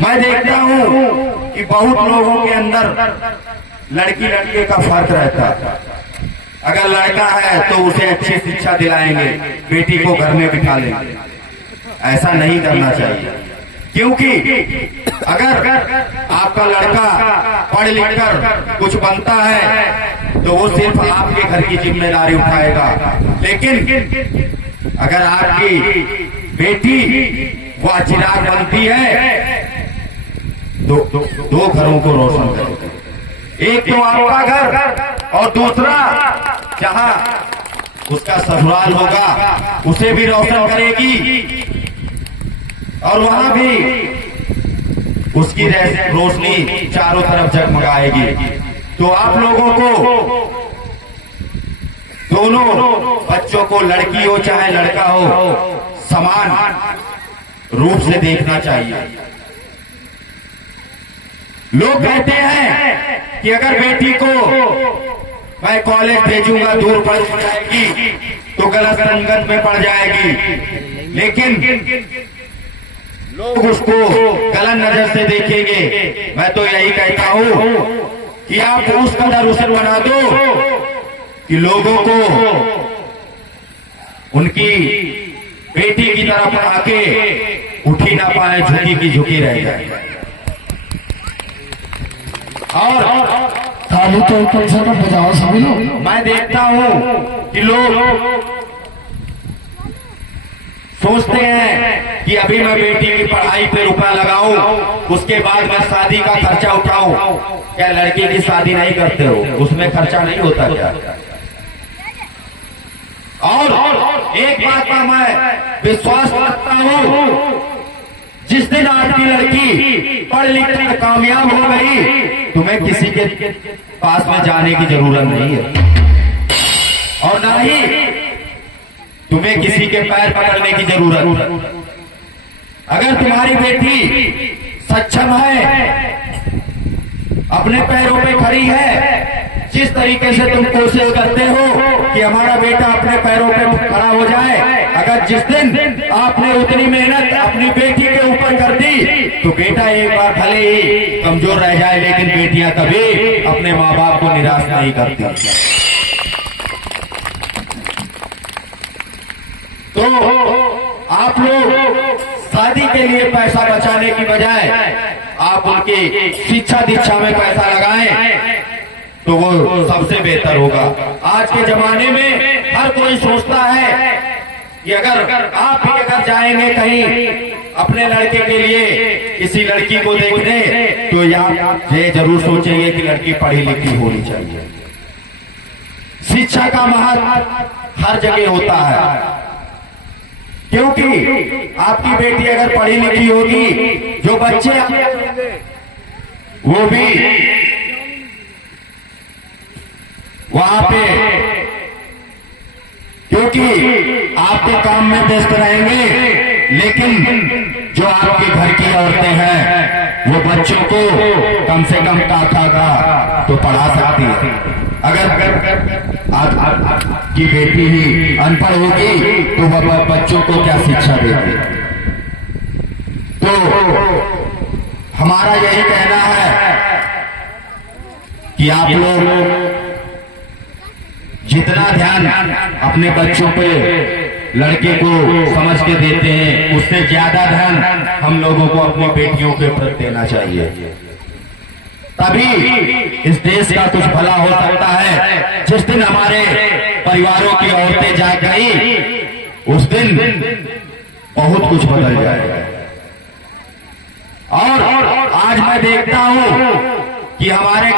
मैं देखता हूँ कि बहुत लोगों के अंदर लड़की लड़के का फर्क रहता है। अगर लड़का है तो उसे अच्छी शिक्षा दिलाएंगे, बेटी को घर में बिठा लेंगे। ऐसा नहीं करना चाहिए, क्योंकि अगर आपका लड़का पढ़ लिख कर कुछ बनता है तो वो सिर्फ आपके घर की जिम्मेदारी उठाएगा, लेकिन अगर आपकी बेटी वह चिराग बनती है तो दो घरों को रोशन करेगी। एक तो आपका घर और दूसरा जहां उसका ससुराल होगा उसे भी रोशन करेगी, और वहां भी उसकी रोशनी चारों तरफ जगमगाएगी। तो आप लोगों को दोनों बच्चों को, लड़की हो चाहे लड़का हो, समान रूप से देखना चाहिए। लोग कहते हैं कि अगर बेटी को मैं कॉलेज भेजूंगा, दूर पड़ जाएगी तो गलत संगत में पड़ जाएगी, लेकिन लोग उसको गलत नजर से देखेंगे। मैं तो यही कहता हूं कि आप उस कदर उसे बना दो कि लोगों को उनकी बेटी की तरफ पढ़ा के उठी ना पाए, झुकी की झुकी रह जाए। और ताली तो कम से कम बजाओ सभी लोग। मैं देखता हूं कि लोग सोचते हैं कि अभी मैं बेटी की पढ़ाई पे रुपया लगाऊं, उसके बाद मैं शादी का खर्चा उठाऊं। क्या लड़की की शादी नहीं करते हो? उसमें खर्चा नहीं होता क्या? और एक बात का मैं विश्वास रखता हूं, जिस दिन आपकी लड़की पढ़ लिख कर कामयाब हो गई, तुम्हें किसी के पास में जाने की जरूरत नहीं है, और ना ही तुम्हें किसी के पैर पकड़ने की जरूरत। अगर तुम्हारी बेटी सक्षम है, अपने पैरों पे खड़ी है, जिस तरीके से तुम कोशिश करते हो कि हमारा बेटा अपने पैरों पे खड़ा हो जाए, अगर जिस दिन आपने उतनी मेहनत अपनी बेटी के ऊपर कर दी तो बेटा एक बार भले ही कमजोर रह जाए, लेकिन बेटियां कभी अपने माँ बाप को निराश नहीं करती। तो आप लोग शादी के लिए पैसा बचाने की बजाय आप उनकी शिक्षा दीक्षा में पैसा लगाएं तो वो सबसे बेहतर होगा। आज के जमाने में हर कोई सोचता है कि अगर आप भी अगर जाएंगे कहीं अपने लड़के के लिए किसी लड़की को देखने, तो ये जरूर सोचेंगे कि लड़की पढ़ी लिखी होनी चाहिए। शिक्षा का महत्व हर जगह होता है, क्योंकि आपकी बेटी अगर पढ़ी लिखी होगी, जो बच्चे वो भी वहां पे, क्योंकि आपके काम में व्यस्त रहेंगे, लेकिन जो आपके घर की औरतें हैं वो बच्चों को कम से कम काका का तो पढ़ा सकती है। अगर आपकी बेटी ही अनपढ़ होगी तो वह बच्चों को क्या शिक्षा देगी? तो हमारा यही कहना है कि आप लोग जितना ध्यान अपने बच्चों पे, लड़के को समझ के देते हैं, उससे ज्यादा ध्यान हम लोगों को अपनी बेटियों के प्रति देना चाहिए। तभी इस देश का कुछ भला हो सकता है। जिस दिन हमारे परिवारों की औरतें जाग गई, उस दिन बहुत कुछ बदल जाएगा। और आज मैं देखता हूं कि हमारे